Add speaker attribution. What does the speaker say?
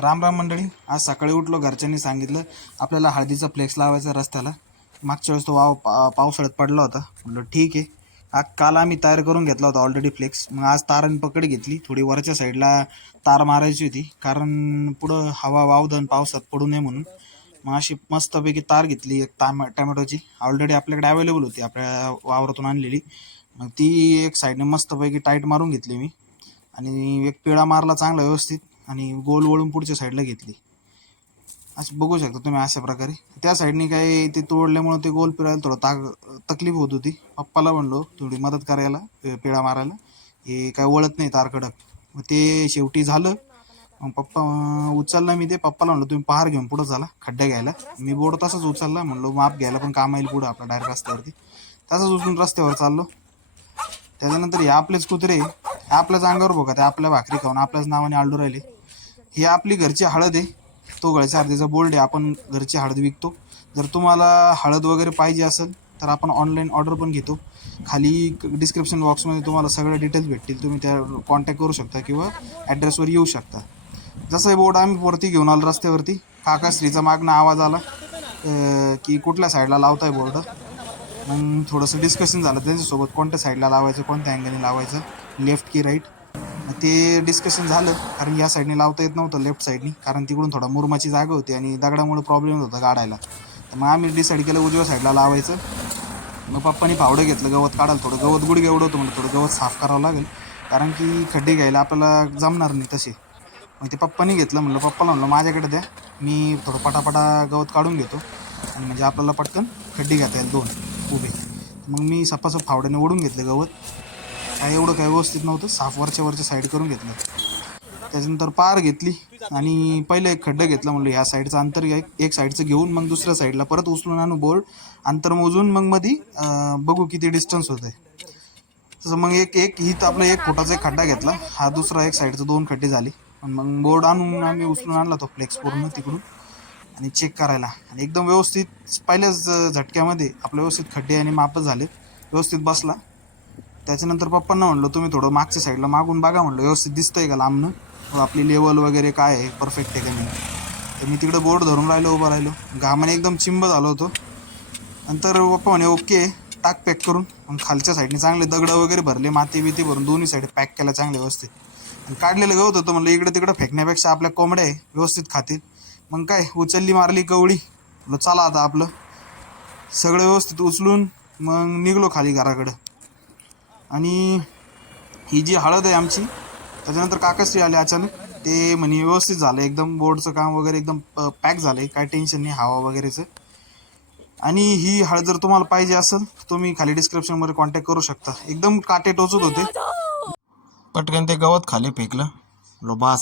Speaker 1: राम राम मंडळी आज सकाळी उठलो घरच्यांनी सांगितलं आपल्याला हळदीचा फ्लेक्स लावायचा रस्त्याला. मागच्या वेळेस तो वाव पा पावसाळ्यात पडला होता. म्हटलं ठीक आहे. आज काल आम्ही तयार करून घेतला होता ऑलरेडी फ्लेक्स मग आज तारांनी पकड घेतली. थोडी वरच्या साईडला तार मारायची होती. कारण पुढं हवा वावधन पावसात पडू नये म्हणून. मग अशी मस्तपैकी तार घेतली एक ताम टमॅटोची. ऑलरेडी आपल्याकडे अवेलेबल होती आपल्या वावरातून आणलेली. मग ती एक साईडने मस्तपैकी टाईट मारून घेतली मी. आणि एक पिळा मारला चांगला व्यवस्थित. आणि गोल वळून पुढच्या साईडला घेतली. असं बघू शकता तुम्ही अशा प्रकारे. त्या साईडने काय ते तोडल्यामुळं ते गोल पिळायला थोडं ताक तकलीफ होत होती. पप्पाला म्हणलो थोडी मदत करायला पिळा मारायला. हे काय वळत नाही तारकडक मग ते शेवटी झालं. मग पप्पा उचलला मी ते. पप्पाला म्हणलो तुम्ही पहार घेऊन पुढं झाला खड्डा घ्यायला. मी बोर्ड तसंच उचलला. म्हणलो माप घ्यायला पण काम येईल पुढं आपल्या डायरेक्ट रस्त्यावरती. तसंच उचलून रस्त्यावर चाललो. त्याच्यानंतर हे आपलेच कुत्रे आपल्याच अंगावर बघा ते आपल्या भाकरी खाऊन आपल्याच नावाने आलडू राहिले. हे आपली घरची हळद आहे. तो गळ्याच्या अर्धीचा बोल्ड आहे. आपण घरची हळद विकतो. जर तुम्हाला हळद वगैरे पाहिजे असेल तर आपण ऑनलाईन ऑर्डर पण घेतो. खाली डिस्क्रिप्शन बॉक्समध्ये तुम्हाला सगळे डिटेल्स भेटतील. तुम्ही त्या कॉन्टॅक्ट करू शकता किंवा ॲड्रेसवर येऊ शकता. जसं हे बोर्ड आम्ही वरती घेऊन आलो रस्त्यावरती. काकाश्रीचा मागणं आवाज आला. की कुठल्या साईडला लावताय बोर्ड मग थोडंसं डिस्कशन झालं. त्यांच्यासोबत कोणत्या साईडला लावायचं कोणत्या अँगलने लावायचं? लेफ्ट की राईट ते डिस्कशन झालं. कारण या साईडने लावता येत नव्हतं लेफ्ट साईडनी कारण तिकडून थोडा मुरमाची जागा होती आणि दगडामुळे प्रॉब्लेम होता गाडायला. तर मग आम्ही डिसाईड केलं उजव्या साईडला लावायचं. मग पप्पानी फावडं घेतलं गवत काढायला थोडं. गवत गुडघे एवढं होतं म्हणजे थोडं गवत साफ करावं लागेल. कारण की खड्डे घ्यायला आपल्याला जमणार नाही तसे. मग ते पप्पानी घेतलं म्हणलं पप्पाला म्हणलं माझ्याकडे द्या. मी थोडं पटापटा गवत काढून घेतो. आणि म्हणजे आपल्याला पटकन खड्डे घेता येईल दोन उभे. मग मी सपासप फावड्याने ओढून घेतलं गवत. काय एवढं काय व्यवस्थित नव्हतं. साफ वरच्या वरच्या साईड करून घेतलं. त्याच्यानंतर पार घेतली आणि पहिलं एक खड्डा घेतला म्हणलं ह्या साईडचं अंतर एक एक साईडचं घेऊन मग दुसऱ्या साईडला परत उचलून आणू बोर्ड अंतर मोजून मग मधी बघू किती डिस्टन्स होत आहे तसं मग एक एक ही तर आपलं एक फुटाचा एक खड्डा घेतला. हा दुसरा एक साईडचं दोन खड्डे झाले. मग बोर्ड आणून आम्ही उचलून आणला तो फ्लेक्स पूर्ण तिकडून. आणि चेक करायला. आणि एकदम व्यवस्थित पहिल्याच झटक्यामध्ये आपल्या व्यवस्थित खड्डे आणि मापच झाले. व्यवस्थित बसला. त्याच्यानंतर पप्पांना म्हणलं तुम्ही थोडं मागच्या साईडला मागून बघा म्हणलं. व्यवस्थित दिसतंय का लांबनं आपली लेवल वगैरे काय आहे? परफेक्ट आहे का नाही? तर मी तिकडं बोर्ड धरून राहिलो उभं राहिलो. घामाने एकदम चिंब झालो होतो. नंतर पप्पा म्हणे ओके टाक पॅक करून. मग खालच्या साईडने चांगले दगडं वगैरे भरले माती बिती भरून दोन्ही साईड पॅक केला चांगले व्यवस्थित. आणि काढलेलं गवत होतं म्हणलं इकडं तिकडं फेकण्यापेक्षा आपल्या कोंबड्या आहे व्यवस्थित खातील. मग काय उचलली मारली गवळी. म्हणलं चला आता आपलं. सगळं व्यवस्थित उचलून मग निघलो खाली घराकडं. आणि ही जी हळद आहे आमची त्याच्यानंतर काकाश्री आले अचानक. ते म्हणे व्यवस्थित झालं एकदम बोर्डचं काम वगैरे एकदम पॅक झालं आहे काय टेन्शन नाही हवा वगैरेचं. आणि ही हळद जर तुम्हाला पाहिजे असेल तर तुम्ही खाली डिस्क्रिप्शनमध्ये कॉन्टॅक्ट करू शकता. एकदम काटे टोचत होते. पटकन ते गवत खाली फेकलं. लोबा असा